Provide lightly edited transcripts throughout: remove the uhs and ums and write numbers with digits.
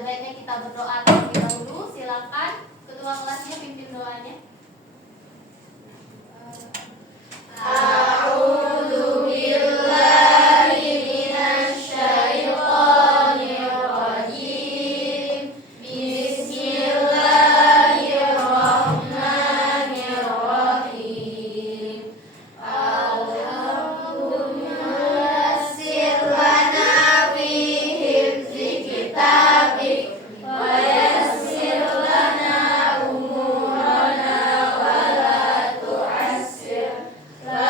ada baiknya kita berdoa terlebih dahulu. Silakan ketua kelasnya pimpin doanya. A'udzu billahi minasy syaithanir rajim. Bismillahirrahmanirrahim. Alhamdulillah sirlana fi hifzi kitabik wa yassir lana umurana wa la tu'assir. La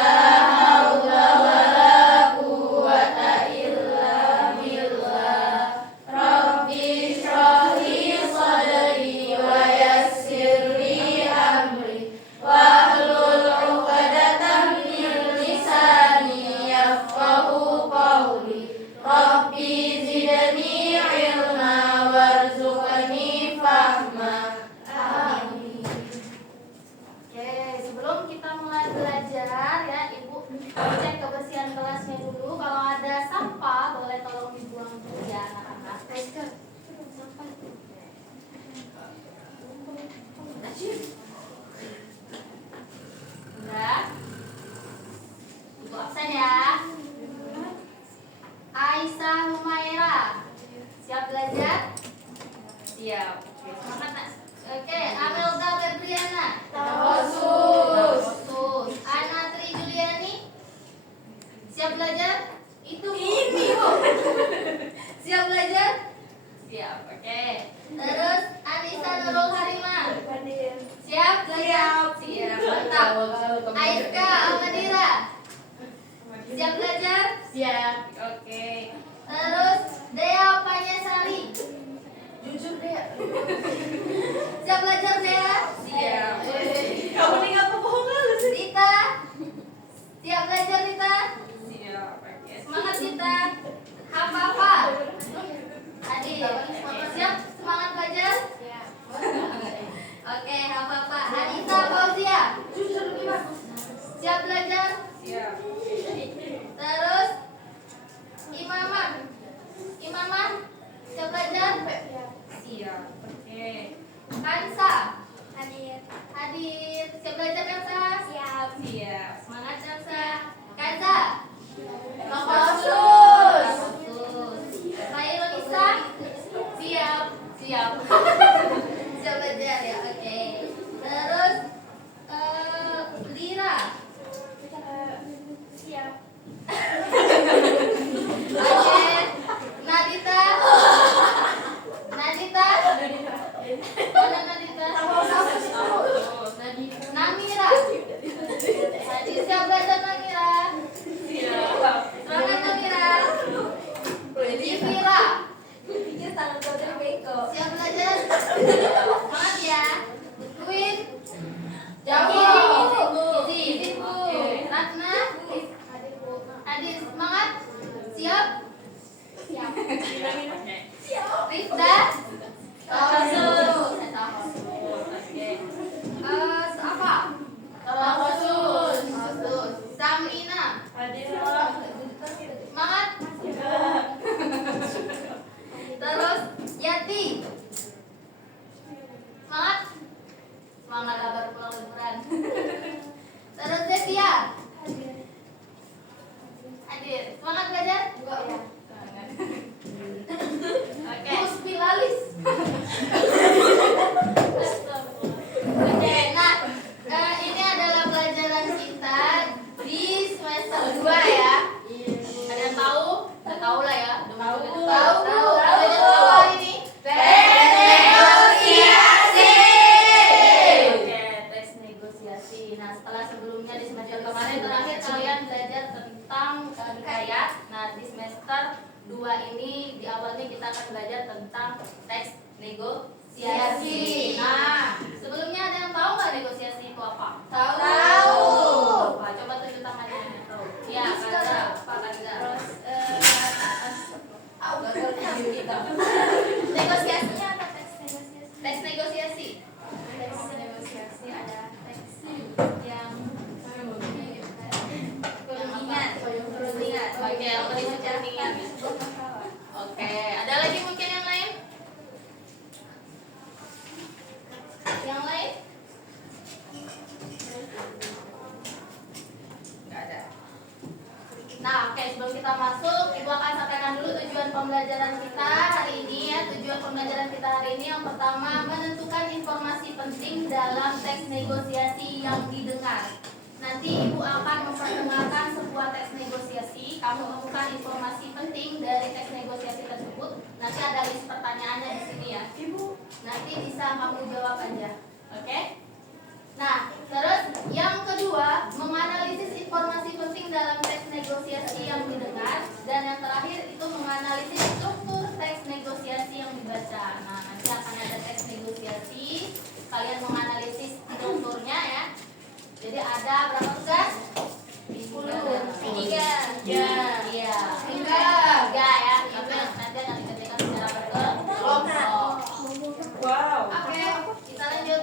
haula wa la quwwata illa billah. Rabbi shrah li sadri wa yassir li amri wahlul 'uqdatam min lisani yafqahu qawli. Rabbi zidni ilma warzuqni fahma. Amin. Oke, sebelum kita mulai belajar ya, Ibu cek kebersihan kelasnya dulu. Kalau ada sampah boleh tolong dibuang dulu ya anak-anak. Sampah. Udah. Ibu absen ya. Aisyah Humaira, siap belajar? Siap. Oke, semangat Nak. Oke, Amelda Febriana. Khusus. Ana Tri Juliani, siap belajar? Itu ini Bu. Siap belajar? Siap. Oke. Terus Anissa Nurul Harima. Siap belajar? Siap. Mantap. Aika Almadira. Siap belajar? Siap. Oke. Terus Dea Panyasari. Jujur Dea. Siap belajar Dea? Siap. Kamu nih ngapa bohong lu? Rita. Siap belajar Rita? Siap. Oke. Semangat Rita. Apa-apa? Adi. Siap semangat belajar? Siap. Oke, apa-apa? Anissa Fauzia. Siap belajar? Siap. Terus Imamah. Siap belajar? Siap. Oke. Kansa. Hadir. Siap belajar Kansa? Siap. Semangat Kansa. Kansa. Khusus. Khairul Nisa. Siap. Siap belajar ya. Oke. Terus Lira. Siap. Oke. Nadita. Mana Nadita? Namira. Hadir. Siap belajar Namira? Siap. Semangat Namira. Divira. Siap belajar? Semangat ya. Queen. Jauh. Izin Bu. Ratna. Hadir. Semangat. Siap. Rifda. Khusus. Apa? Khusus. Samina. Semangat. Terus Yati. Semangat kabar pulang liburan. Terus Devia. Hadir. Semangat belajar? Oke. Musbilalis. Oke, nah ini adalah pelajaran kita di semester 2 ya. Ada yang tahu? Nggak tahu lah ya. Tahu. Belajar apa ini? Tes negosiasi. Oke, tes negosiasi. Nah, setelah sebelumnya di semester kemarin terakhir kalian belajar tentang hikayat. Nah, di semester 2 ini di awalnya kita akan belajar tentang teks negosiasi. Nah, sebelumnya ada yang tahu nggak negosiasi itu apa? Tahu. Wah, coba tunjuk tangannya. Ya, Kanza. Pak Kanza. Negosiasinya apa teks negosiasi? Teks negosiasi. Ada teks yang perundingan. Oke, apa itu perundingan? Oke, ada lagi mungkin yang lain? sebelum kita masuk, Ibu akan sampaikan dulu tujuan pembelajaran kita hari ini ya. Tujuan pembelajaran kita hari ini yang pertama, menentukan informasi penting dalam teks negosiasi yang didengar. Nanti Ibu akan memperdengarkan sebuah teks negosiasi. Kamu menemukan informasi penting dari teks negosiasi tersebut. Nanti ada list pertanyaannya di sini ya, Ibu. Nanti bisa kamu jawab aja. Oke? Nah, terus yang kedua, menganalisis informasi penting dalam teks negosiasi yang didengar. Dan yang terakhir itu menganalisis struktur teks negosiasi yang dibaca. Nah, nanti akan ada teks negosiasi. Kalian menganalisis strukturnya ya. Jadi ada berapa tugas? 3. Iya. 3 ya. Tapi nanti akan dikerjakan secara berkelompok. Wow. Oke, kita lanjut.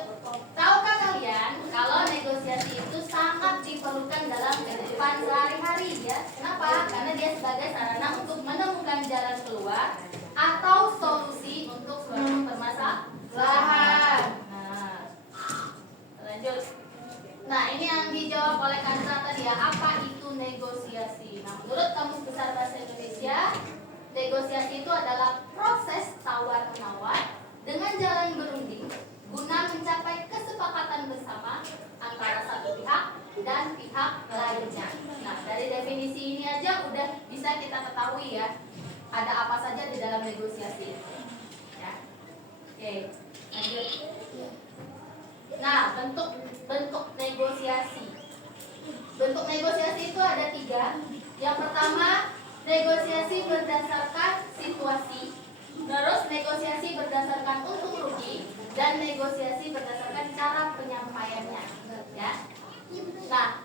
Tahukah kalian kalau negosiasi itu sangat diperlukan dalam kehidupan sehari-hari ya? Kenapa? Karena dia sebagai sarana untuk menemukan jalan keluar atau solusi untuk suatu permasalahan. Nah, lanjut. Nah, ini yang dijawab oleh Kansa tadi ya. Apa itu negosiasi? Nah, menurut Kamus Besar Bahasa Indonesia, negosiasi itu adalah proses tawar-menawar dengan jalan berunding guna mencapai kesepakatan bersama antara satu pihak dan pihak lainnya. Nah, dari definisi ini aja udah bisa kita ketahui ya, ada apa saja di dalam negosiasi. Ya. Oke, lanjut. Nah, bentuk negosiasi. Bentuk negosiasi itu ada 3. Yang pertama, negosiasi berdasarkan situasi. Terus negosiasi berdasarkan untung rugi dan negosiasi berdasarkan cara penyampaiannya. Ya. Nah,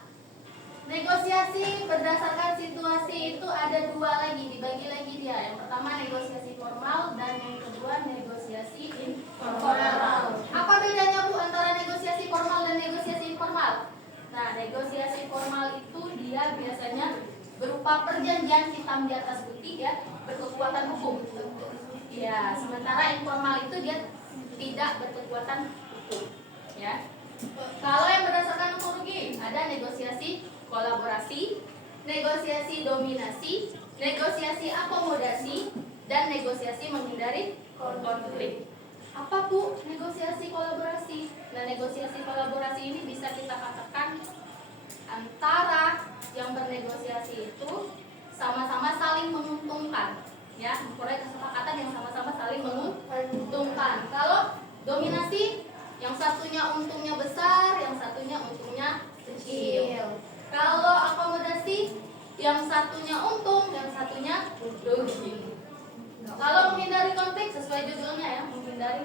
negosiasi berdasarkan situasi itu ada 2 lagi, dibagi lagi dia. Yang pertama negosiasi formal dan yang kedua negosiasi informal. Apa bedanya Bu antara negosiasi formal dan negosiasi informal? Nah, negosiasi formal itu dia biasanya berupa perjanjian hitam di atas putih ya, berkekuatan hukum. Ya, sementara informal itu dia tidak berkekuatan hukum. Ya. Kalau yang berdasarkan untung rugi, ada negosiasi kolaborasi, negosiasi dominasi, negosiasi akomodasi, dan negosiasi menghindari konflik. Apa Bu negosiasi kolaborasi? Nah, negosiasi kolaborasi ini bisa kita katakan antara yang bernegosiasi itu sama-sama saling menguntungkan, ya, memperoleh kesepakatan yang sama-sama saling menguntungkan. Kalau dominasi, yang satunya untungnya besar, yang satunya untungnya kecil. Kalau akomodasi, yang satunya untung, yang satunya rugi. Kalau menghindari konflik, sesuai judulnya ya, menghindari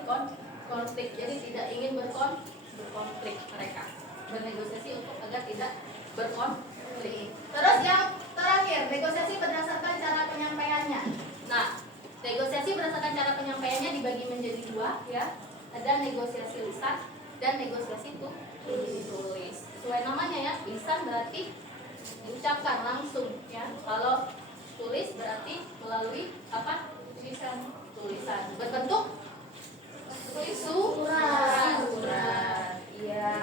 konflik. Jadi tidak ingin berkonflik mereka. Bernegosiasi untuk agar tidak berkonflik. Terus yang terakhir, negosiasi berdasarkan cara penyampaiannya. Nah, negosiasi berdasarkan cara penyampaiannya dibagi menjadi 2 ya. Ada negosiasi lisan dan negosiasi tulis. Sesuai namanya ya, lisan berarti diucapkan langsung ya. Kalau tulis berarti melalui apa? Tulisan berbentuk surat. Iya,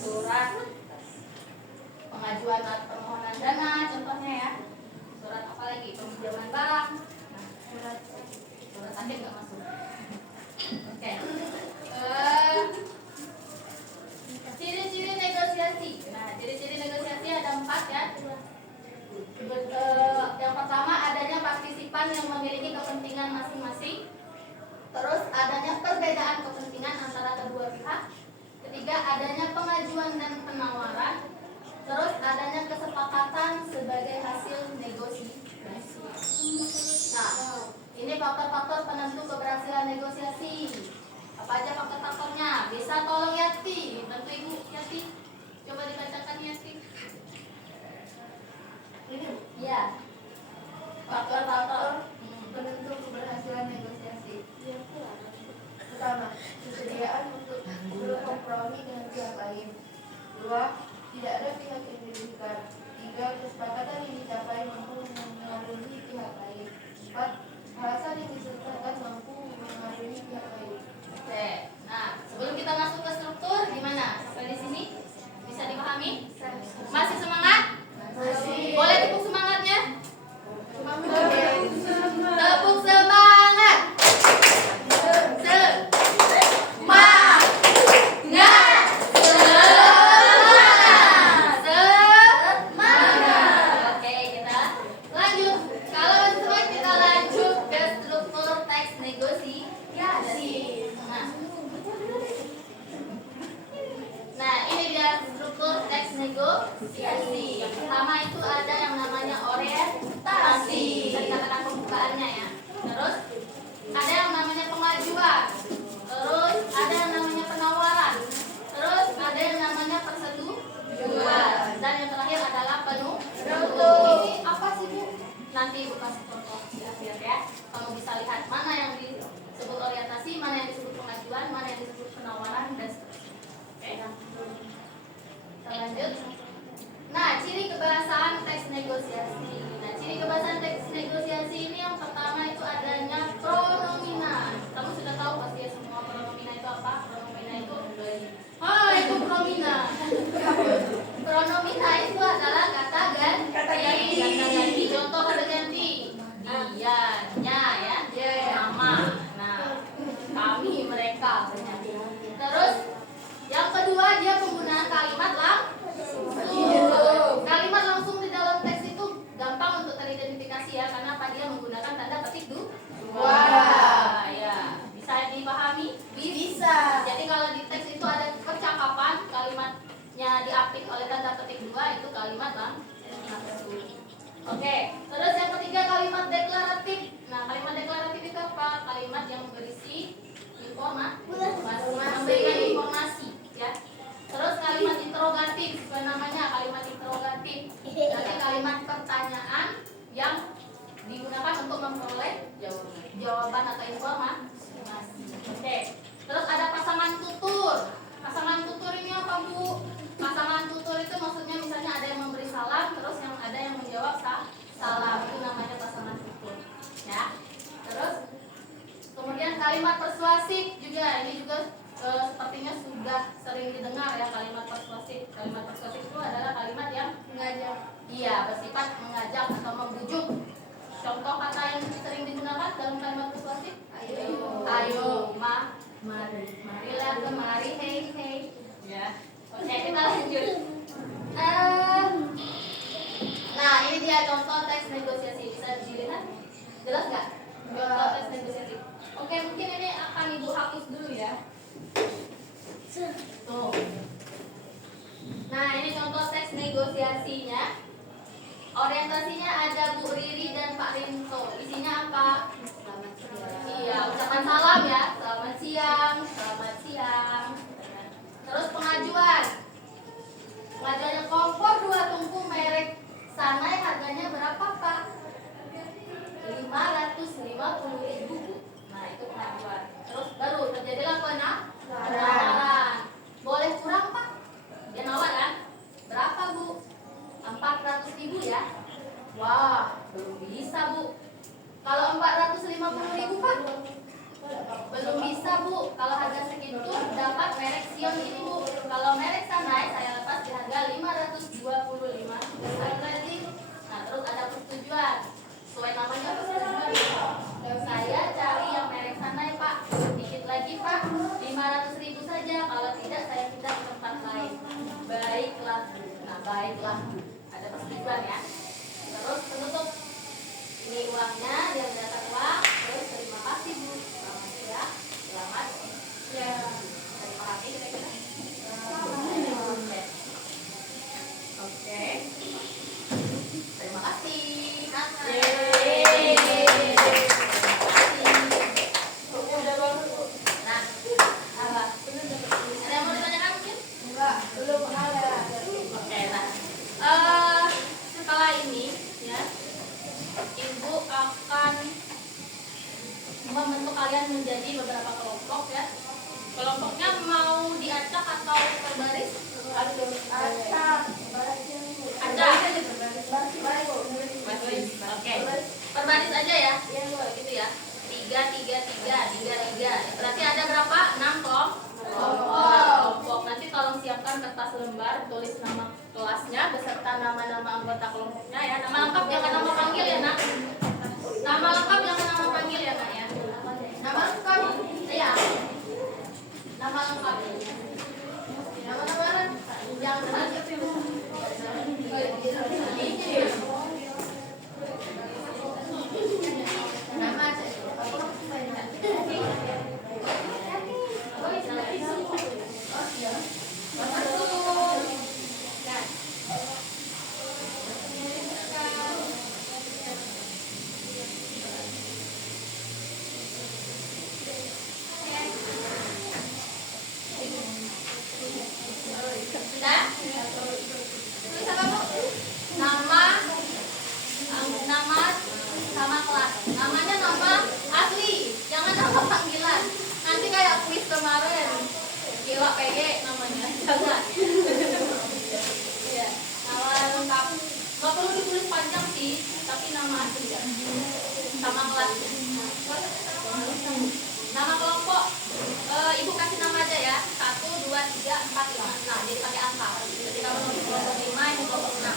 surat pengajuan permohonan dana contohnya ya. Surat apa lagi? Peminjaman barang. Nah, surat akhir nggak masuk. Oke. Ciri-ciri negosiasi. Nah, ciri-ciri negosiasi ada 4 ya. Yang pertama adanya partisipan yang memiliki kepentingan masing-masing. Terus adanya perbedaan kepentingan antara kedua pihak. Ketiga adanya pengajuan dan penawaran. Terus adanya kesepakatan sebagai hasil negosiasi. Nah, ini faktor-faktor penentu keberhasilan negosiasi. Apa aja faktor-faktornya? Bisa tolong Yati, bantu Ibu Yati. Coba dibacakan Yati. Ini Ya. Faktor-faktor penentu keberhasilan negosiasi. Pertama, kesediaan untuk berkompromi dengan pihak lain. 2. Tidak ada pihak yang dirugikan. 3. Kesepakatan yang dicapai mampu mengaruhi pihak lain. 4. Alasan yang disertakan mampu mengaruhi pihak lain. Oke. Nah, sebelum kita masuk ke struktur, gimana? Sampai di sini bisa dipahami? Masih semangat? Masih. Boleh tepuk semangatnya? negosiasi. Yang pertama itu ada yang namanya orientasi. Bisa dikatakan pembukaannya ya. Terus ada yang namanya pengajuan. Terus ada yang namanya penawaran. Terus ada yang namanya persetujuan. Dan yang terakhir adalah penutup. Ini apa sih Bu? Nanti Bu kasih contoh di akhir ya. Kamu bisa lihat mana yang disebut orientasi, mana yang disebut pengajuan, mana yang disebut penawaran dan seterusnya. Oke. Kita lanjut. Nah, ciri kebahasaan teks negosiasi. Nah, ciri kebahasaan teks negosiasi ini yang pertama itu adanya pronomina. Kamu sudah tahu pasti ya semua pronomina itu apa? Pronomina itu itu pronomina. Pronomina itu adalah kata ganti. Contoh kata ganti. Dia, nya ya, nama. Nah, kami, mereka. Terus yang kedua dia penggunaan kalimat langsung. Kalimat langsung di dalam teks itu gampang untuk teridentifikasi ya, karena apa dia menggunakan tanda petik dua. Ya, bisa dipahami? Bisa. Jadi kalau di teks itu ada percakapan, kalimatnya diapit oleh tanda petik dua, itu kalimat langsung. Oke, terus yang ketiga kalimat deklaratif. Nah, kalimat deklaratif itu apa? Kalimat yang berisi memberikan informasi ya. Terus kalimat interrogatif, sesuai namanya kalimat interrogatif. Jadi kalimat pertanyaan yang digunakan untuk memperoleh jawaban atau informasi. Oke. Terus ada pasangan tutur. Pasangan tutur ini apa Bu? Pasangan tutur itu maksudnya misalnya ada yang memberi salam, terus yang ada yang menjawab salam, itu namanya pasangan tutur. Ya. Terus kemudian kalimat persuasif juga, ini juga sepertinya sudah sering didengar ya kalimat persuasif. Kalimat persuasif itu adalah kalimat yang mengajak. Iya, bersifat mengajak atau membujuk. Contoh kata yang sering digunakan dalam kalimat persuasif? Ayo, marilah kemari, hey. Ya. Oke, kita lanjut. Nah, ini dia contoh teks negosiasi. Bisa dilihat? Jelas nggak? Contoh teks negosiasi. Oke, mungkin ini akan Ibu hapus dulu ya. Tuh. Nah, ini contoh teks negosiasinya. Orientasinya ada Bu Riri dan Pak Rinto. Isinya apa? Selamat siang. Iya, ucapan salam ya. Selamat siang. Terus pengajuan. Pengajuannya kompor 2 tungku merek Sanai, harganya berapa Pak? 550.000. Nah, itu pengajuan. Terus baru terjadilah penawaran. Boleh kurang Pak? Dia nawar kan? Berapa Bu? 400.000 ya. Wah, belum bisa Bu. Kalau 450.000 Pak? Belum bisa Bu. Kalau harga segitu dapat merek Sion ini Bu. Kalau merek Sanai saya lepas di harga 525. Nah, terus ada persetujuan. Sesuai namanya persetujuan. Saya cari yang merek Sanai Pak. Sedikit lagi Pak. 500.000 saja. Kalau tidak saya pindah ke tempat lain. Baiklah. Nah, baiklah. Ada persetujuan ya. Terus penutup. Ini uangnya, dia mendapat uang. Terus terima kasih Bu. Selamat ya. Selamat ya. Terima kasih kira-kira. Oke. Terima kasih. Udah bagus Bu. Nah, apa? Ada yang mau ditanyakan mungkin? Enggak, belum ada. Oke, nah. Setelah ini ya, Ibu akan membentuk kalian menjadi beberapa kelompok ya. Kelompoknya mau diacak atau berbaris? Acak. Acak. Oke. Berbaris aja ya. Gitu ya. 3. Berarti ada berapa? 6 kelompok. Nanti tolong siapkan kertas lembar, tulis nama kelasnya beserta nama-nama anggota kelompoknya ya. Nama lengkap jangan nama panggil ya Nak. Nama lengkap jangan nama panggil ya Nak ya. Nama lengkap ya. Nama lengkap. Nama lamaran jangan sih, tapi nama asli ya. Sama kelasnya. Nama kelompok, ibu kasih nama aja ya. 1, 2, 3, 4, 5. Nah, jadi pakai angka. Jadi kalau mau kelompok 5, ini kelompok 6.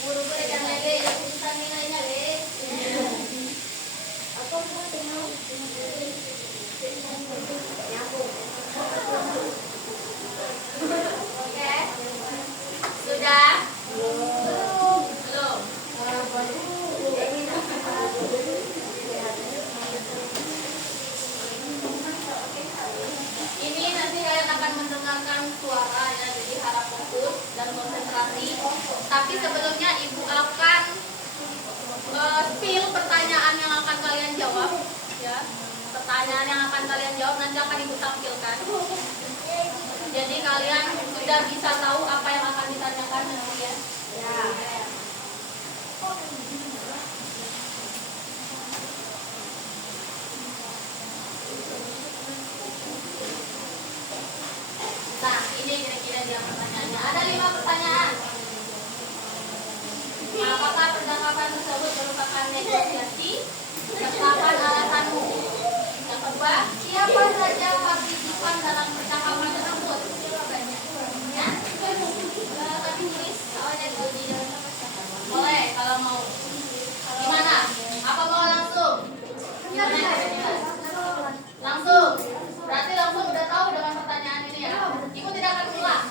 Guru-guru yang lele, urusan nilainya le. Oke, sudah? Belum. Ini nanti kalian akan mendengarkan suara ya, jadi harap fokus dan konsentrasi. Tapi sebelumnya ibu akan spill pertanyaan yang akan kalian jawab ya. Pertanyaan yang akan kalian jawab nanti akan ibu tampilkan. Jadi kalian sudah bisa tahu apa yang akan ditanyakan nanti ya. Nah, ini kira-kira dia pertanyaannya. Ada 5 pertanyaan. Apakah percakapan tersebut merupakan negosiasi? Tetapkan alasanmu. Yang kedua, siapa saja partisipan dalam percakapan tersebut? Ya? Tapi tulis soalnya di boleh kalau mau. Gimana? Apa mau langsung? Gimana kira-kira? Langsung. Berarti langsung udah tahu dengan pertanyaan ini ya. Ibu tidak akan ulang.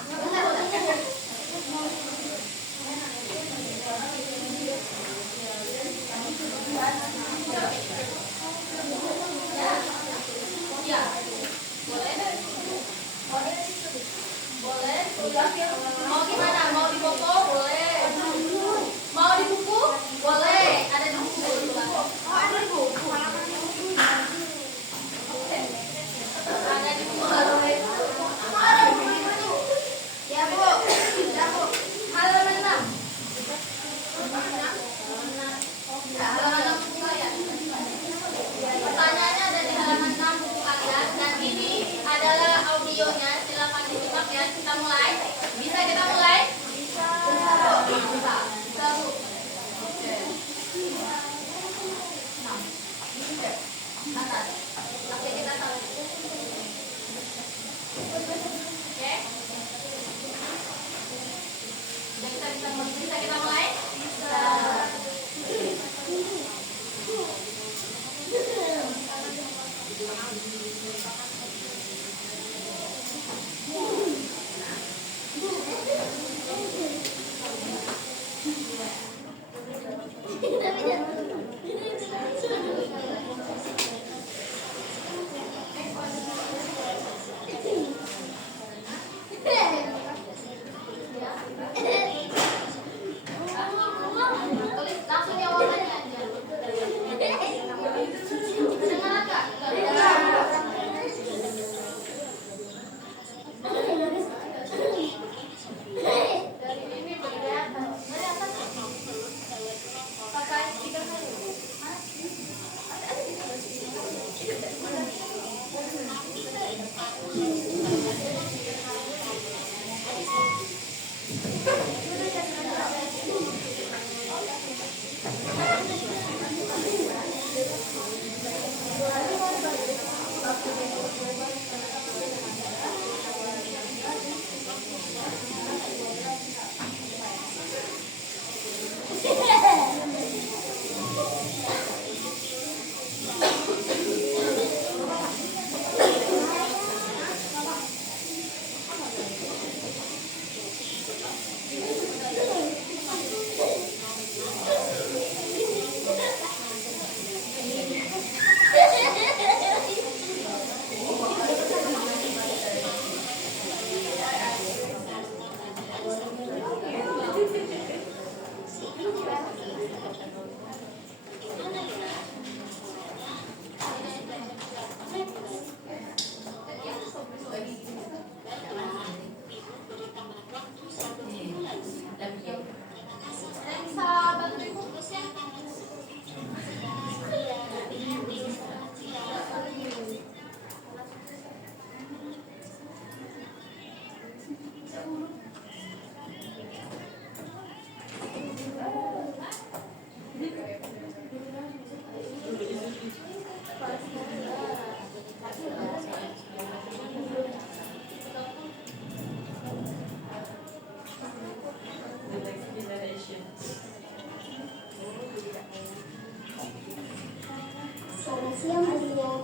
Selamat siang, Bu Lia.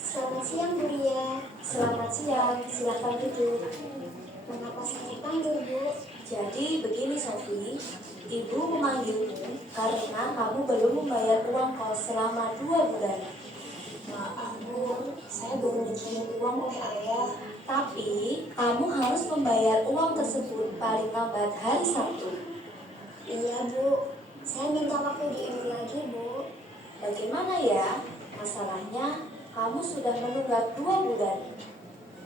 Selamat siang, Bu Lia. Selamat siang, silakan duduk. Mengapa saya dipanggil, Bu? Jadi begini Sofi, Ibu memanggilmu karena kamu belum membayar uang kos selama 2 bulan. Maaf, Bu. Saya baru dikirim uang oleh ayah. Tapi kamu harus membayar uang tersebut paling lambat hari Sabtu. Iya, Bu. Saya minta waktu diundur lagi, Bu. Bagaimana ya? Masalahnya kamu sudah menunggak 2 bulan.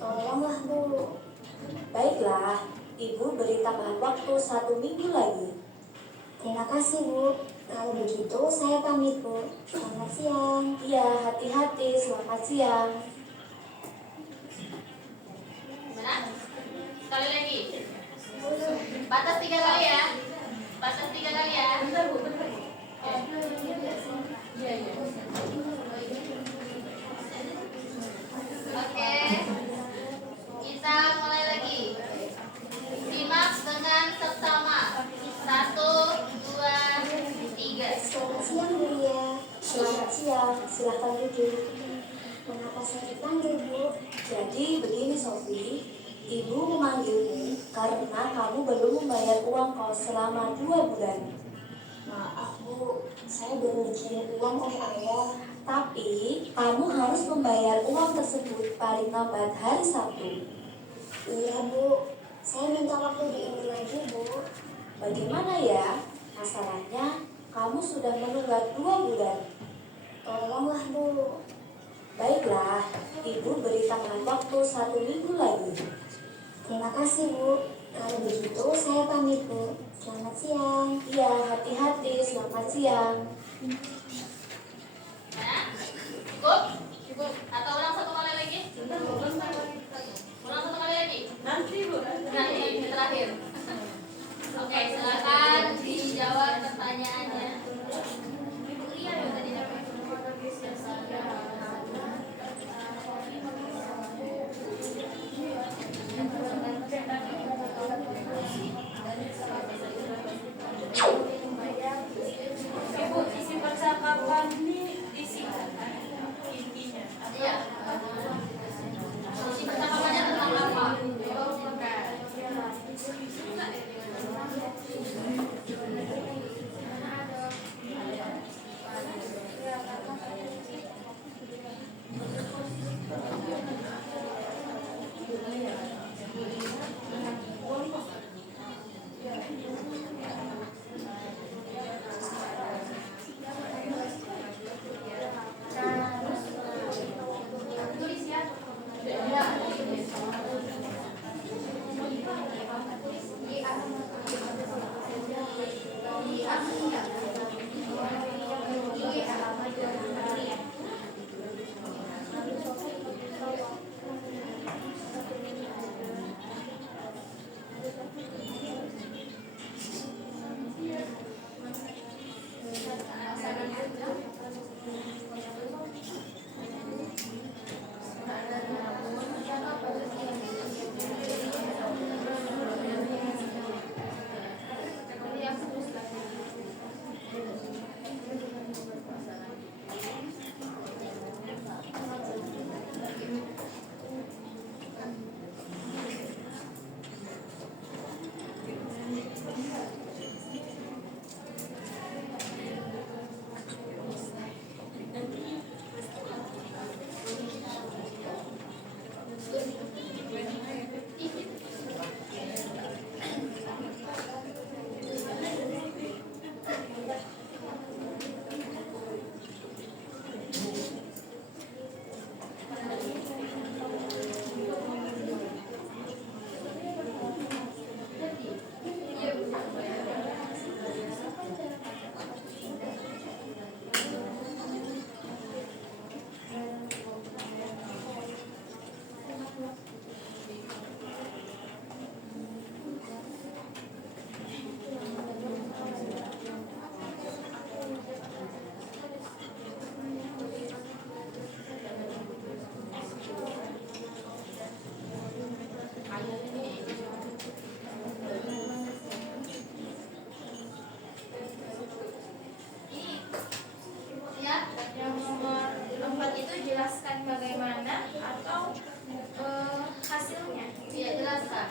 Tolonglah, Bu. Baiklah, Ibu beri tambahan waktu 1 minggu lagi. Terima kasih, Bu. Kalau begitu, saya pamit, Bu. Selamat siang. Iya, hati-hati, selamat siang. Mana? Sekali lagi. Batas 3 kali ya. Batas 3 kali ya. Oke. Kita mulai lagi. Simak dengan seksama. 1, 2, 3. Selamat siang, Bu Lia. Selamat siang, silahkan duduk. Mengapa saya dipanggil, Bu? Jadi begini Sofi, Ibu memanggilmu karena kamu belum membayar uang kos selama 2 bulan. Maaf, Bu. Saya baru dikirim uang oleh ayah. Tapi kamu harus membayar uang tersebut paling lambat hari Sabtu. Iya, Bu. Saya minta waktu diundur lagi, Bu. Bagaimana ya? Masalahnya kamu sudah menunggak 2 bulan. Tolonglah, Bu. Baiklah, Ibu beri tambahan waktu 1 minggu lagi. Terima kasih, Bu. Kalau begitu, saya pamit, Bu. Selamat siang. Iya, hati-hati, selamat siang. Mana? Cukup? Cukup. Atau ulang 1 kali lagi? Ulang 1 kali lagi? Nanti Bu. Nanti terakhir. Oke, silakan dijawab pertanyaannya. Ibu Lia yang tadi dapat. Ibu, isi percakapan ini disingkat intinya. Iya. Isi percakapannya tentang apa?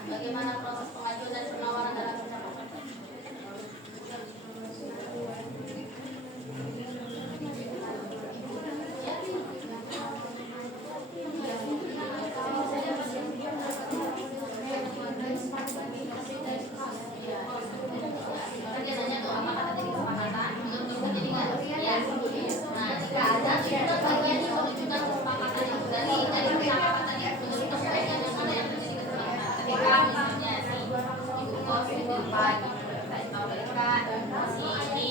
bagaimana proses pengajuan dan penawaran dalam percakapan? Biasanya tuh apa kata jadi kesepakatan? Menurut jadi nggak? Iya. Nah, jika ada itu bagian yang menunjukkan kesepakatan itu dari percakapan tadi. Menurut bagian yang mana yang terjadi kesepakatan? Ketika misalnya si ibu kos di depan, saya tahu mereka si ini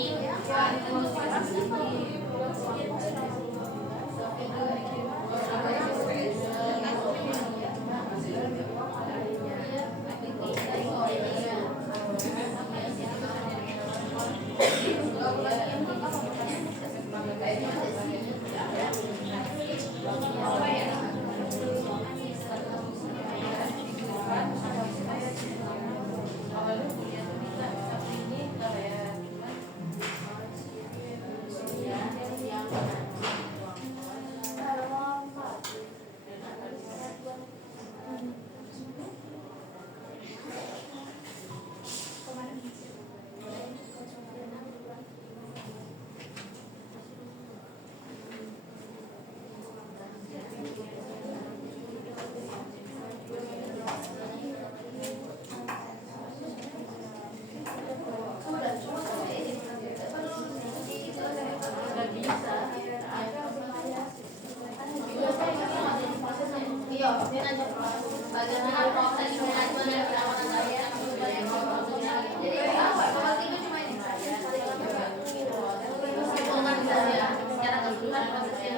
bagaimana proses pengajuan dan penawaran saya? Jadi apa? Itu cuma ini. Organisasi ya, secara keseluruhan proses yang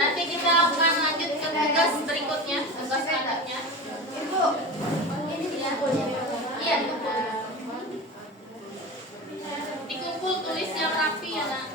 nanti kita akan lanjut ke tugas berikutnya, tugas selanjutnya. Ibu, ini dia. Iya. Dikumpul tulis yang rapi ya nak.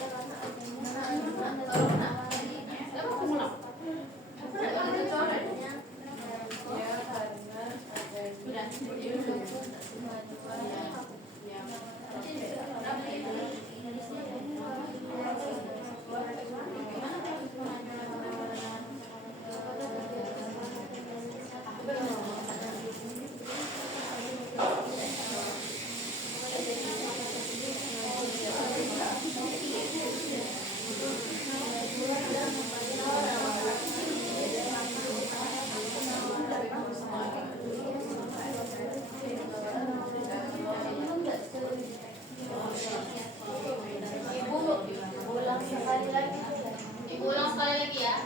Ibu ulang sekali lagi ya.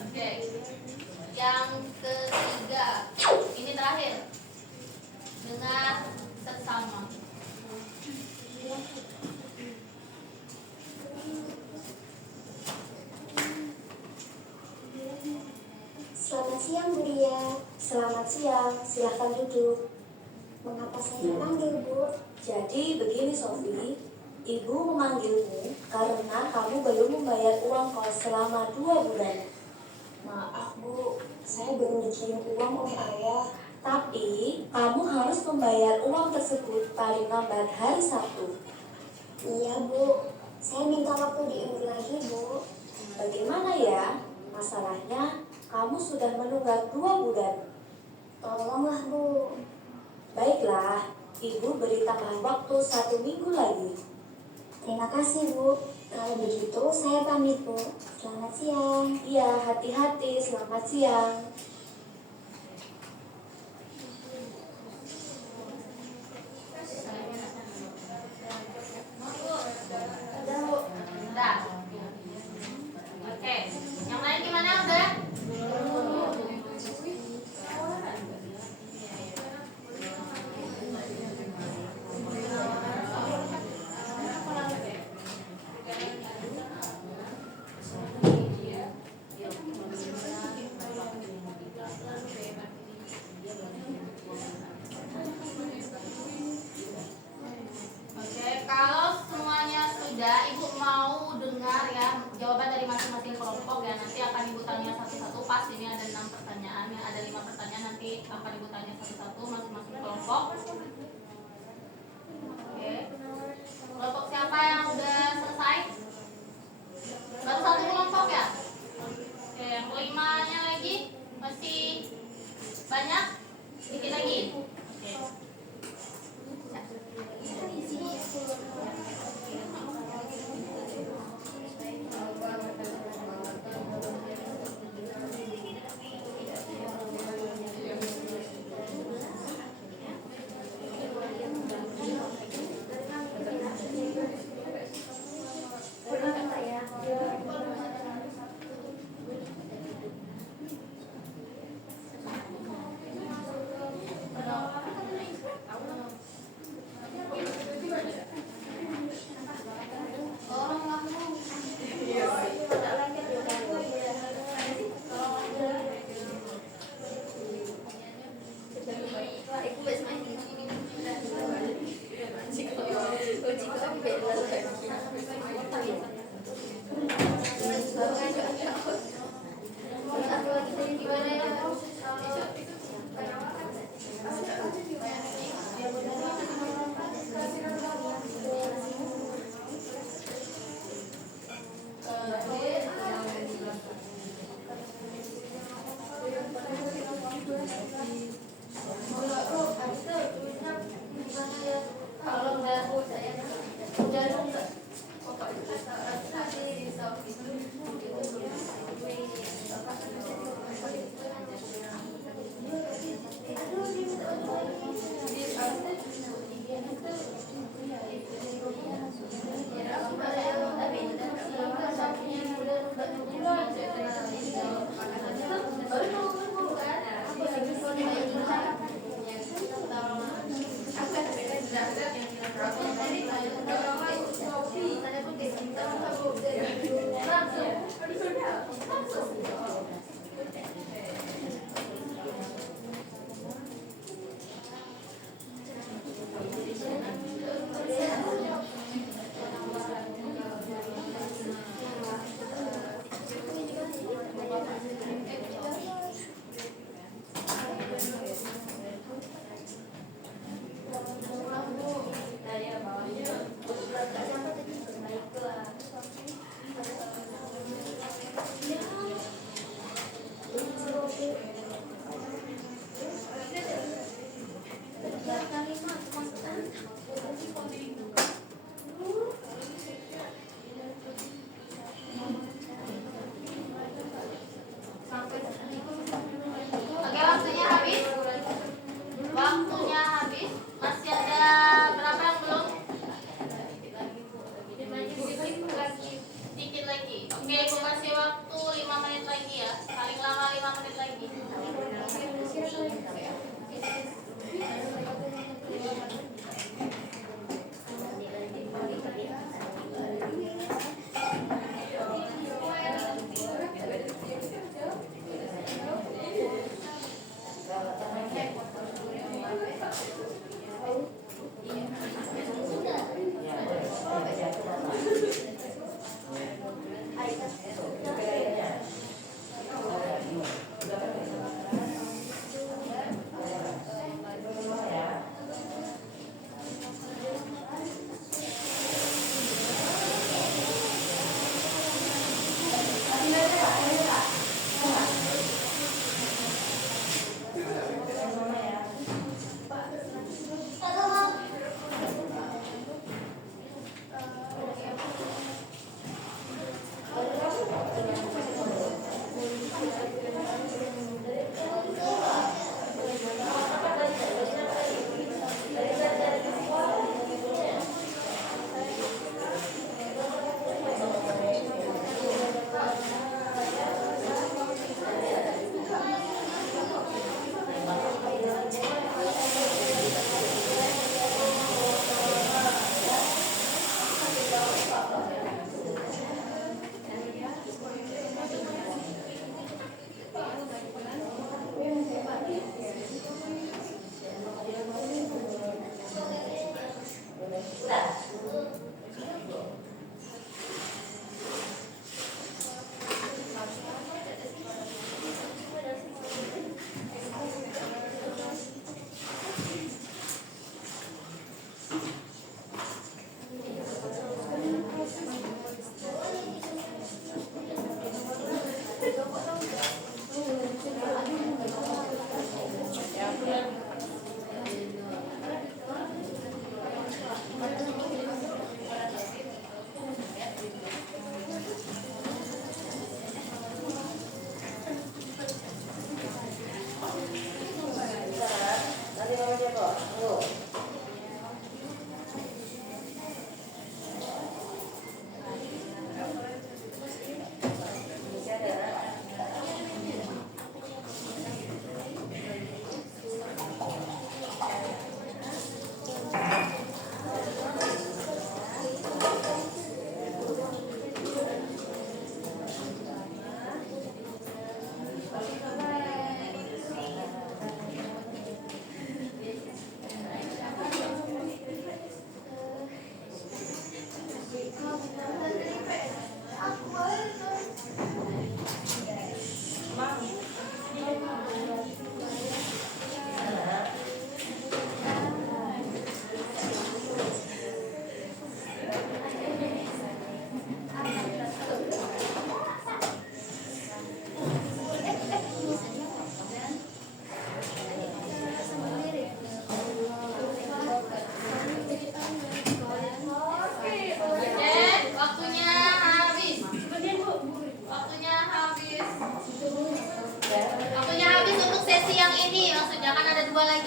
Oke. Yang ketiga, ini terakhir. Dengar sesama. Selamat siang, Bu Ria. Selamat siang, silahkan duduk. Mengapa saya dipanggil, Bu? Jadi begini Sofi, Ibu memanggilmu karena kamu belum membayar uang kos selama 2 bulan. Maaf, Bu. Saya belum dikirim uang oleh Ayah. Tapi kamu harus membayar uang tersebut paling lambat hari Sabtu. Iya, Bu. Saya minta waktu diundur lagi, Bu. Bagaimana ya? Masalahnya kamu sudah menunggak 2 bulan. Tolonglah, Bu. Baiklah, Ibu beri tambahan waktu 1 minggu lagi. Terima kasih, Bu. Kalau begitu, saya pamit, Bu. Selamat siang. Iya, hati-hati, selamat siang. Udah. Oke. Yang lain gimana? Udah? pertanyaan. Ya, ada 5 pertanyaan, nanti akan ibu tanya satu-satu masing-masing kelompok. Oke. Kelompok siapa yang udah selesai? Baru satu kelompok ya? Oke, yang kelimanya lagi masih banyak? Sedikit lagi. Oke.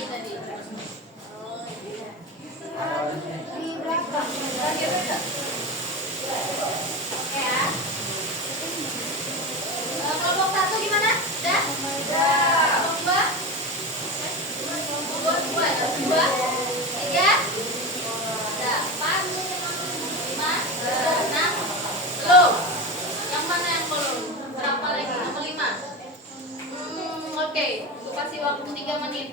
tadi? Di belakang. Oke ya. Kelompok 1 gimana? Udah? Kelompok 2? Kelompok 2 ya? 2? 3? Udah. 4? 5? 6? Belum. Yang mana yang belum? Berapa lagi? Nomor 5. Oke. Aku kasih waktu 3 menit.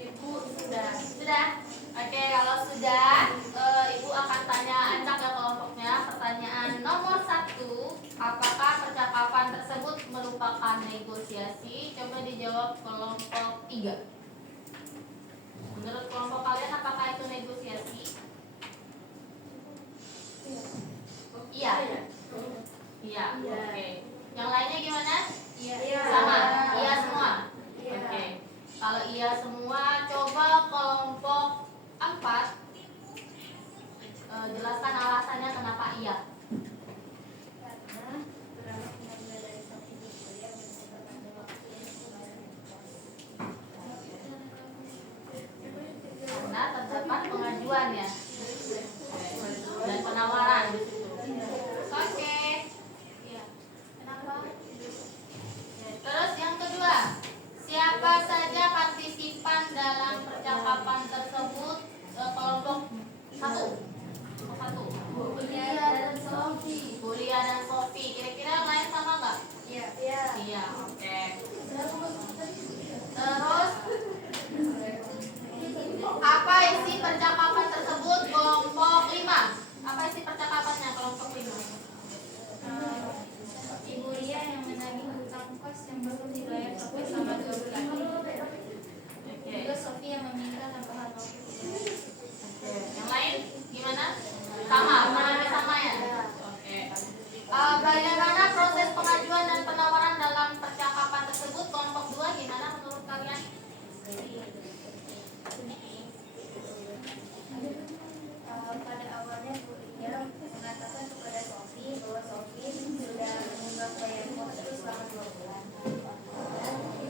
Ibu sudah. Oke, kalau sudah, Ibu akan tanya acak ya kelompoknya. Pertanyaan nomor 1, apakah percakapan tersebut merupakan negosiasi? Coba dijawab kelompok 3. Menurut kelompok kalian, apakah itu negosiasi? Iya. Iya. Oke. Yang lainnya gimana? Iya. Sama. Iya semua. Oke. Kalau iya semua, coba kelompok 4 jelaskan alasannya kenapa iya. Karena terdapat pengajuan ya dan penawaran di situ. Oke. Iya. Kenapa? Terus yang kedua, siapa saja partisipan dalam percakapan tersebut? Kelompok 1. Bulia dan Sofi. Bulia dan Sofi. Kira-kira yang lain sama nggak? Iya. Iya, oke. Terus apa isi percakapan tersebut? Kelompok 5. Apa isi percakapannya kelompok 5? Ibu Lia yang menagih hutang kos yang belum dibayar sampai selama 2 bulan. Oke. Juga Sofi yang meminta tambahan waktu. Oke. Yang lain gimana? Sama, sama ya? Oke. Bagaimana proses pengajuan dan penawaran dalam percakapan tersebut? Kelompok 2 gimana menurut kalian? Pada awalnya Bu Lia mengatakan kepada Sofi bahwa Sofi sudah menunggak bayar kos itu selama 2 bulan.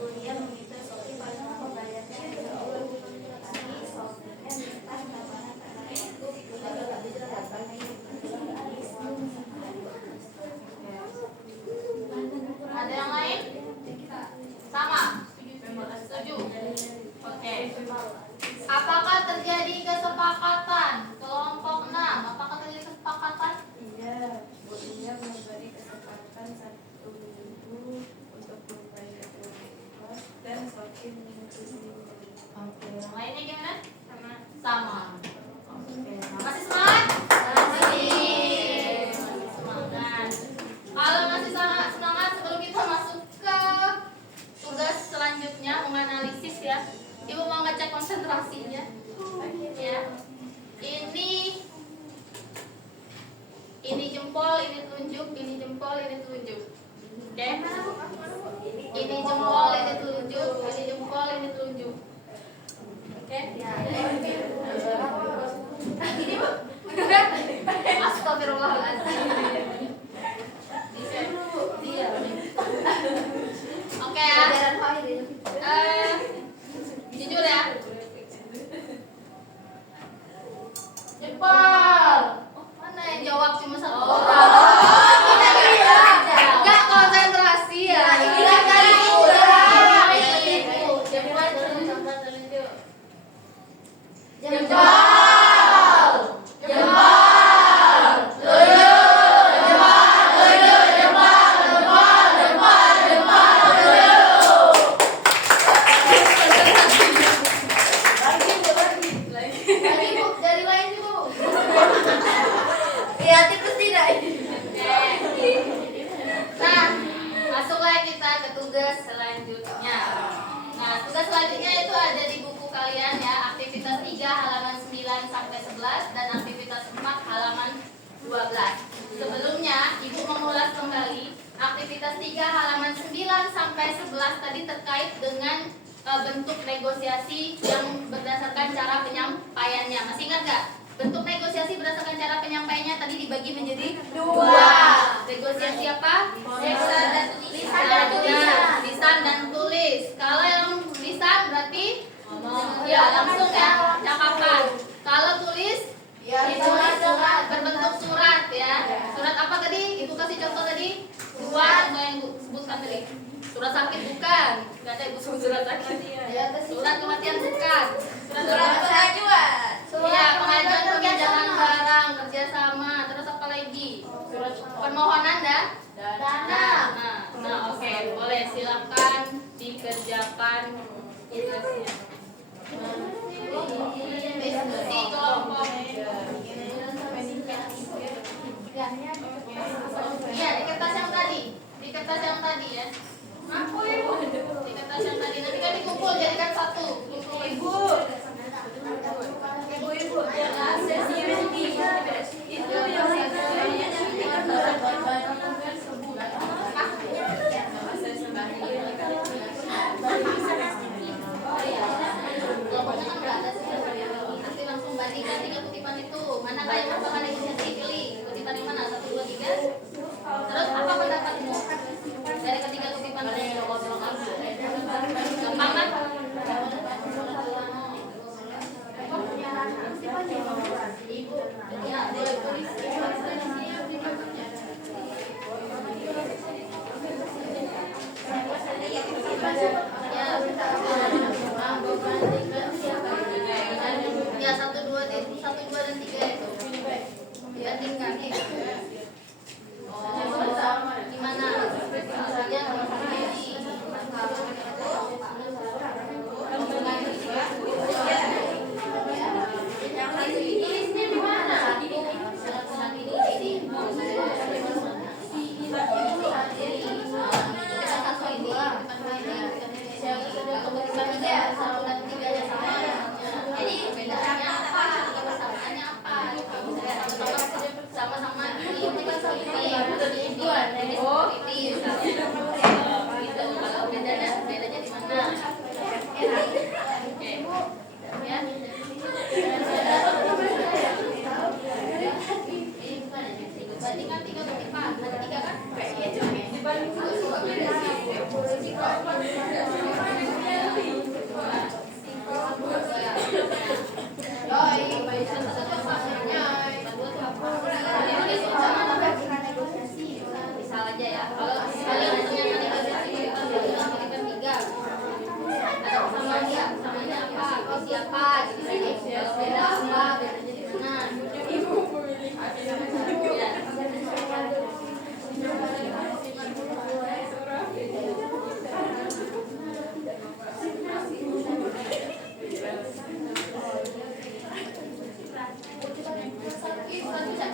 Bu Lia meminta Sofi pada membayarnya dulu. Tapi Sofi minta tambahan karena itu tidak dapat Ada yang lain? Sama? Setuju? Oke. Apakah terjadi kesepakatan? Kelompok 6. Apakah terjadi kesepakatan? Iya, Bu Lia memberi kesempatan 1 minggu untuk membayar kos dan Sofi menyetujui. Oke. Yang lainnya gimana? Sama. Sama. Oke. Masih semangat? Masih semangat. Kalau masih semangat, sebelum kita masuk ke tugas selanjutnya menganalisis ya. Ibu mau ngecek konsentrasinya. Ya. Ini jempol, ini tunjuk, ini jempol, ini telunjuk. Oke? Ini jempol, ini telunjuk. Ini jempol, ini telunjuk. Oke? Ini Bu. Astagfirullahaladzim. Oke ya. Jujur ya. Jempol. Mana yang jawab cuma satu orang? Enggak konsentrasi ya. Ini kali jempol telunjuk. Jempol. Dan aktivitas 4 halaman 12. Sebelumnya Ibu mengulas kembali aktivitas 3 halaman 9 sampai 11 tadi terkait dengan bentuk negosiasi yang berdasarkan cara penyampaiannya. Masih ingat nggak? Bentuk negosiasi berdasarkan cara penyampaiannya tadi dibagi menjadi 2. Negosiasi apa? Lisan dan tulis. Kalau yang lisan berarti ya langsung ya cakapan. Kalau tulis itu berbentuk surat ya. Surat apa tadi? Ibu kasih contoh tadi. Surat yang Ibu sebutkan tadi. Surat sakit bukan? Enggak ada Ibu sebut surat sakit. Surat kematian bukan? Surat pengajuan. Iya, pengajuan peminjaman barang, kerjasama. Terus apa lagi? Surat permohonan dana. Nah, oke, boleh silakan dikerjakan tugasnya. Diskusi kelompok. Iya, di kertas yang tadi. Di kertas yang tadi ya. Aku Ibu. Di kertas yang tadi. Nanti kan dikumpul jadikan satu. Ibu. Itu yang kelompoknya kan nggak ada sih. Nanti langsung bandingkan 3 kutipan itu. Mana yang merupakan negosiasi, pilih kutipan yang mana? 1, 2, 3. Terus apa pendapatmu dari ketiga kutipan tadi? Gampang kan? Ibu, ya boleh tulis. Ya 1, 2 dan 3 itu dibandingkan. Gimana? Misalnya tulisnya di mana? Jadi bedanya apa? Persamaannya apa? Sama-sama ini positif. Gitu. Kalau bedanya di mana? Oke. Ya. Bandingkan 3 kutipan. Ada 3 kan? Misal aja ya. Kalau kalian ternyata negosiasi kita bilang kutipan 3. Ada samanya apa? Oh siapa? Gitu. Kalau beda apa? Bedanya di mana? Itu kan bisa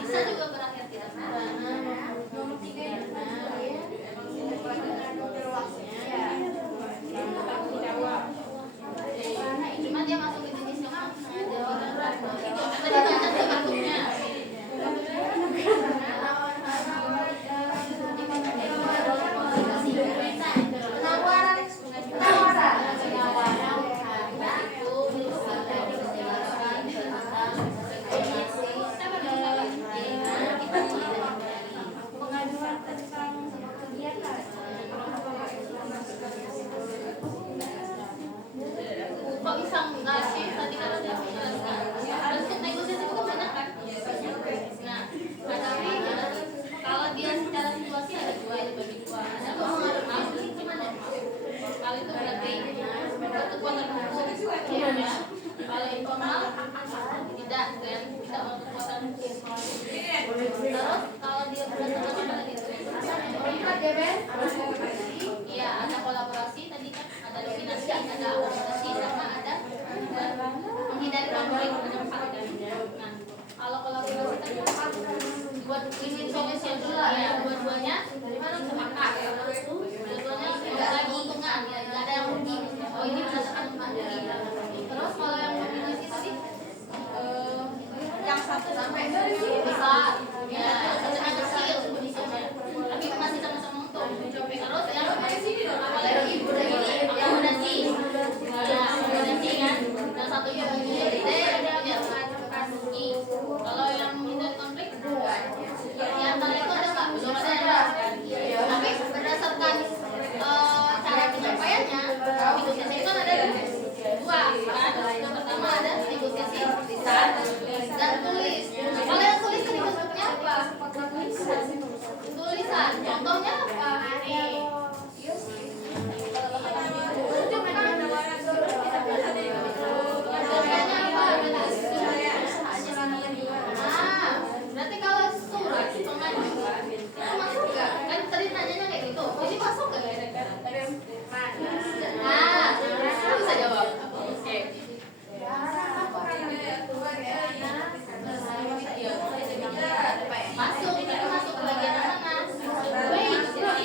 Bisa juga berakhir tidak pernah. Nomor 3 yang Cuma dia masuk ke jenis yang ada orang itu tadi banyak tuh bentuknya. Pengaduan tentang kegiatan. Kok bisa enggak sih? Tadi kan udah menjelaskan. Bentuk negosiasi itu kan banyak kan? Nah, tapi kalau dia secara situasi ada dua, dibagi dua. Ada formal, cuma ada formal itu berarti kekuatan hukum. Ya. Kalau informal tidak dan tidak berkekuatan hukum. Terus kalau dia berdasarkan pada itu, iya ada kolaborasi tadi kan, ada dominasi, ada akomodasi, sama ada menghindari konflik, ada empat kan. Nah, kalau kolaborasi tadi buat bikin solusi yang dulu ya, dua-duanya sepakat, dua-duanya ada keuntungan, ya nggak ada yang rugi. Oh ini berdasarkan rugi. Terus kalau yang dominasi tadi yang satu sampai besar, ya yang satunya kecil, tapi masih sama-sama untung. Terus yang apalagi akomodasi, nah akomodasi kan, yang satunya gede, dia rugi. Kalau yang menghindari konflik, di antara itu ada nggak? Belum ada. Tapi berdasarkan cara penyampaiannya, negosiasi itu kan ada dua kan. Yang pertama ada negosiasi lisan dan tulis. Kalau yang tulis tadi bentuknya apa? Tulisan. Contohnya apa? Berarti kalau surat pengajuan itu masuk nggak? Kan tadi nanyanya kayak gitu. Ini masuk nggak? Nah, bisa jawab. Oke. Masuk, tapi masuk ke bagian mana? Wait, tapi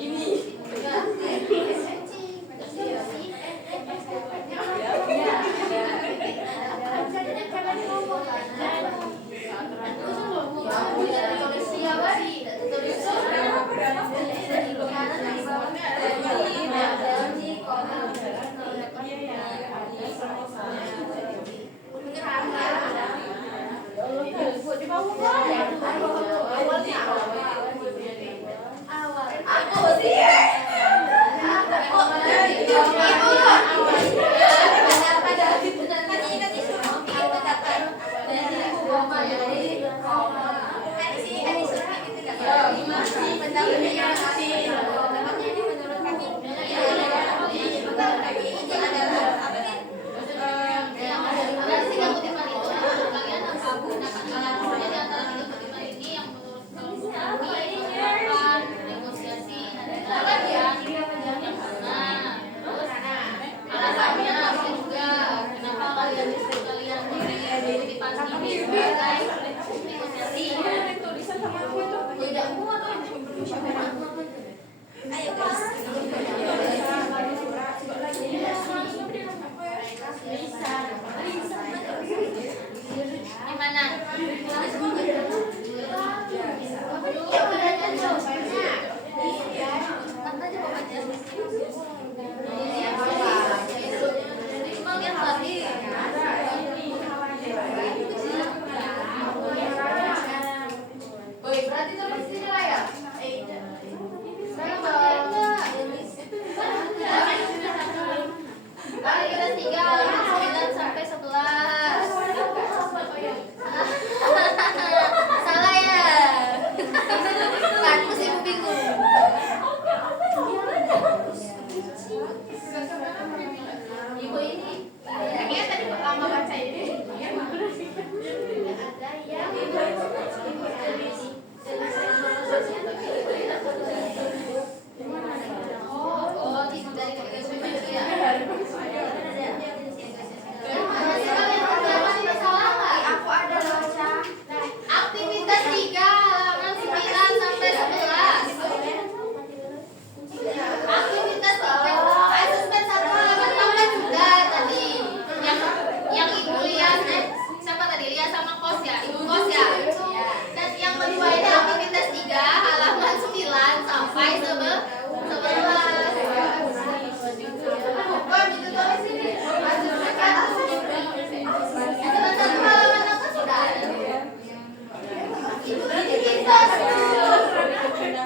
ini Aku sih Berarti tiga kutipan itu menurut kalian apa? Nah, di antara tiga kutipan ini yang menurut kami merupakan negosiasi dan kalian yang mana? Terus alasannya apa juga? Kenapa kalian memilih kutipan ini sebagai negosiasi? Tidak muat Ayo guys. Gimana? Mau lihat lagi? Berarti sampai sini lah ya? Kali kita 3 9 sampai 11. Salah ya? Kan terus ibu bingung. Ibu ini kayaknya tadi pertama baca ini. Oh, ibu dari ketiga itu ya. Aku ada baca. Aktivitas 3 halaman 9 sampai 11. Aktivitas 3 asesmen 1 halaman 8 sudah tadi. Yang ibu lihat siapa tadi? Lihat sama kos ya? Ibu kos ya? Dan yang kedua ini aktivitas 3 halaman 9 sampai 11. Bukan itu tulis sini. Asesmen kan Asesmen 1 halaman 8 sudah. Aktivitas 3 halaman 9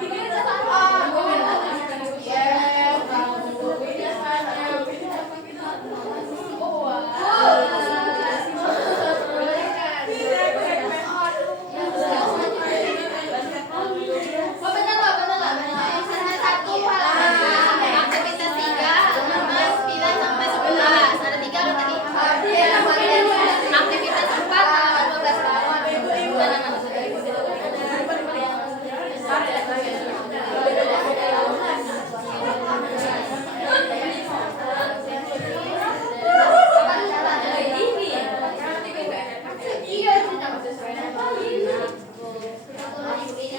sampai 11. Ada 3 kan tadi? Aktivitas 4 halaman 12.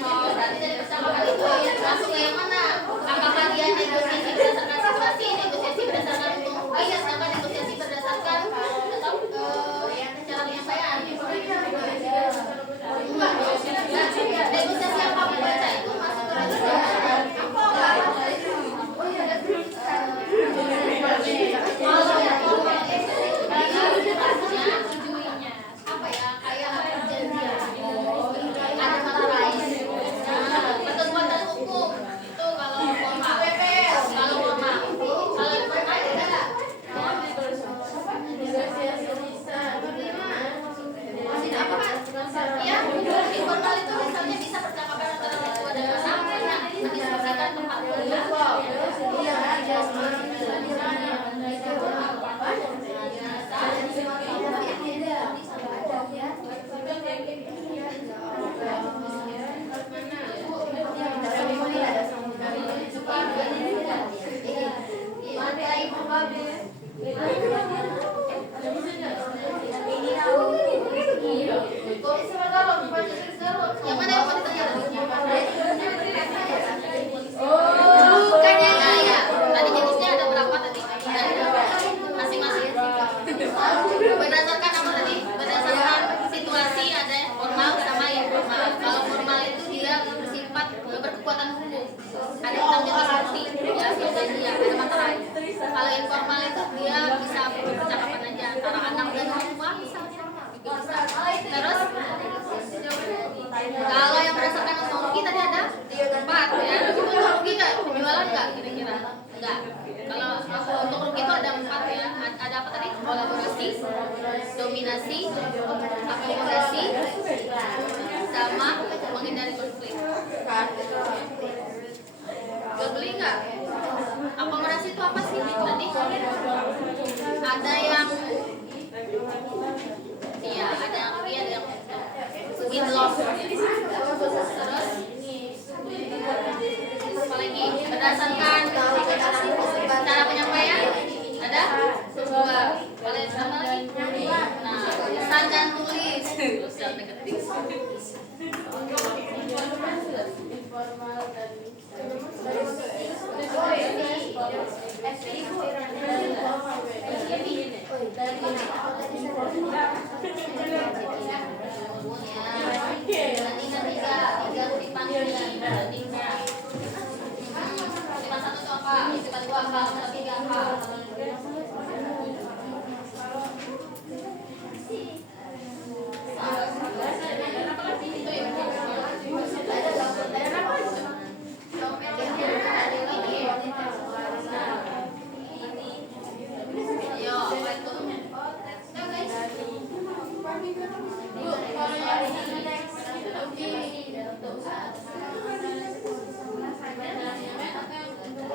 Oh, berarti dari percakapan itu masuk ke yang mana? Apakah dia negosiasi berdasarkan situasi, negosiasi berdasarkan hukum ayat, atau negosiasi berdasarkan atau cara penyampaian? Negosiasi yang kamu baca itu masuk ke negosiasi. Kalau yang apa ya, kayak perjanjian, ada kata lain. Ketentuan dan hukum itu kalau formal. Kalau formal, kalau informal ada. Masih apa kan? Ya, informal itu misalnya bisa percakapan antara orang tua dan anak, mendiskusikan tempat kuliah. Yang mana yang mau ditanya? Bukannya ya. Tadi jenisnya ada berapa tadi? Masing-masing. Berdasarkan apa tadi? Berdasarkan situasi ada formal sama informal. Kalau formal itu dia bersifat berkekuatan hukum. Ada hitam di atas putih, ya perjanjian, ada materai. Kalau informal itu dia bisa percakapan aja antara anak dan orang tua misalnya. Terus kalau yang berdasarkan untung rugi tadi ada 4 ya. Itu untung rugi nggak? Penjualan nggak kira-kira? Enggak. Kalau untung rugi itu ada 4 ya. Ada apa tadi? Kolaborasi, dominasi, akomodasi, sama menghindari konflik. nggak? Akomodasi itu apa sih tadi? Ada yang iya, ada yang lebih, ada yang with loss. Terus apalagi berdasarkan cara penyampaian ada dua. Boleh tambah lagi? Nah, tulisan dan tulis. Terus yang negatif.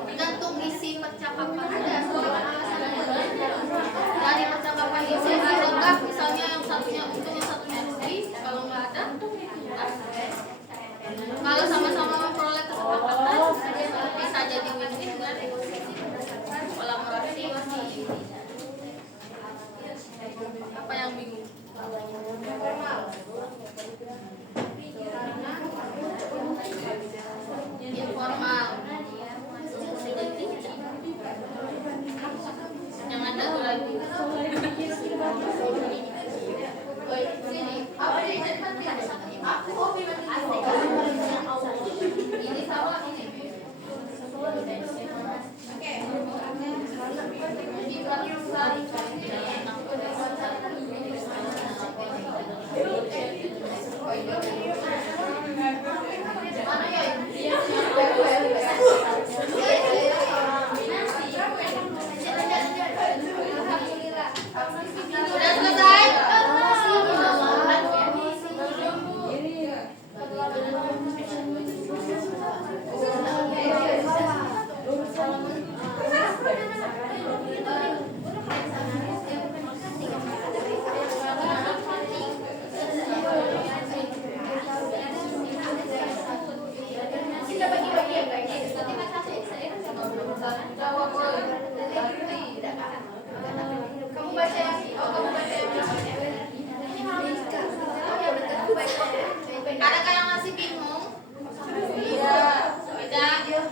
Tergantung isi percakapan ada dari percakapan isi adakah misalnya yang satunya untung yang satunya rugi, kalau nggak ada kalau sama-sama memperoleh kesepakatan bisa jadi win-win kan, kolaborasi. Apa yang bingung? Informal yang ada tuh lagi. Ini sama ini. Udah selesai? Kamu baca yang adakah yang masih bingung? Iya. Beda. Ya.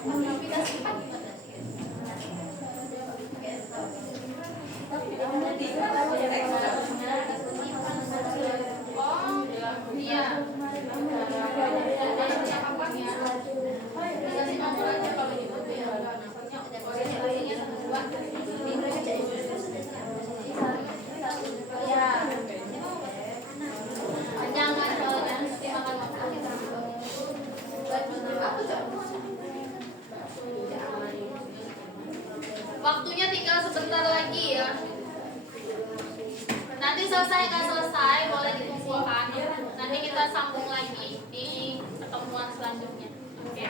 Oh, iya. Dikasih nomor aja kalau gitu ya. Orientasinya dua. Ya. Jangan soalnya makan makan. Waktunya tinggal sebentar lagi ya. Nanti selesai nggak selesai boleh dikumpulkan. Nanti kita sambung lagi di pertemuan selanjutnya. Oke.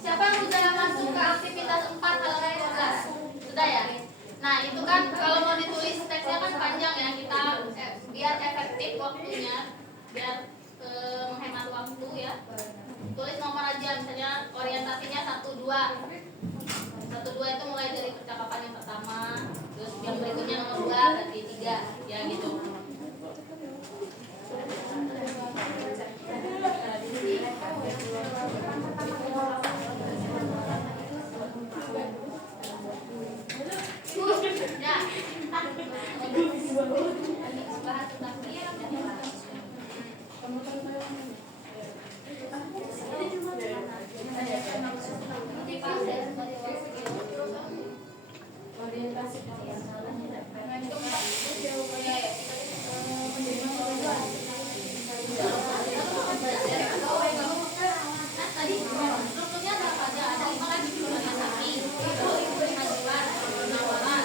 Siapa yang sudah masuk ke aktivitas 4 halaman 12? Sudah ya? Nah, itu kan kalau mau ditulis teksnya kan panjang ya. Kita biar efektif waktunya, biar menghemat waktu ya. Tulis nomor aja, misalnya orientasinya 1-2. 1-2 itu mulai dari percakapan yang pertama, terus yang berikutnya nomor 2, berarti 3, ya gitu. Strukturnya apa aja? Ada 5 lagi. Pengajuan, penawaran,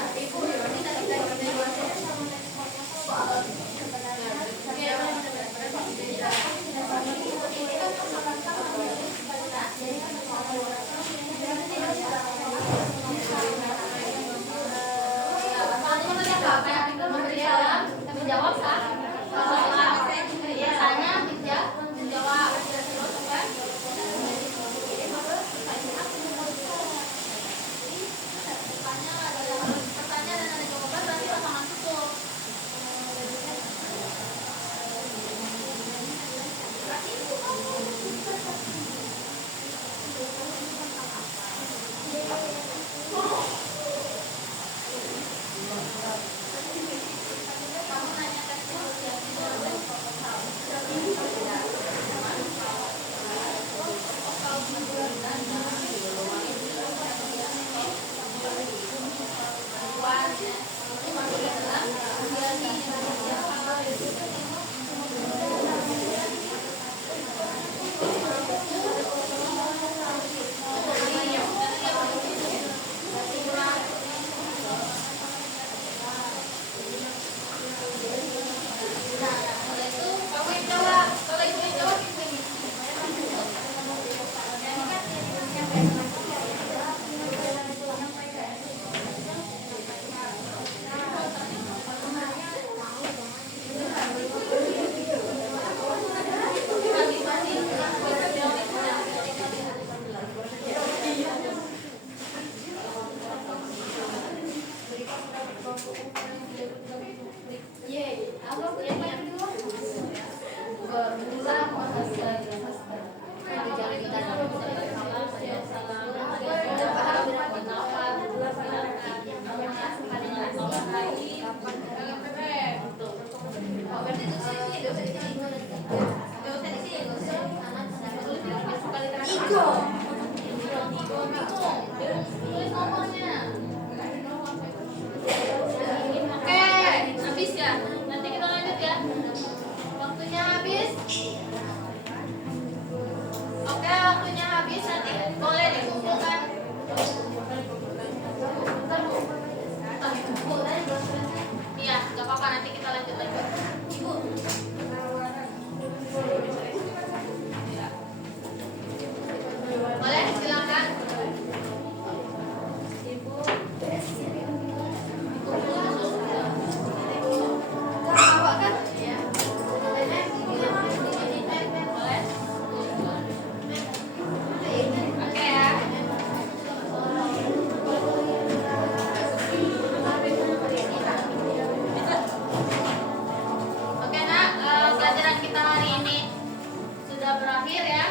berakhir ya.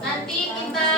Nanti kita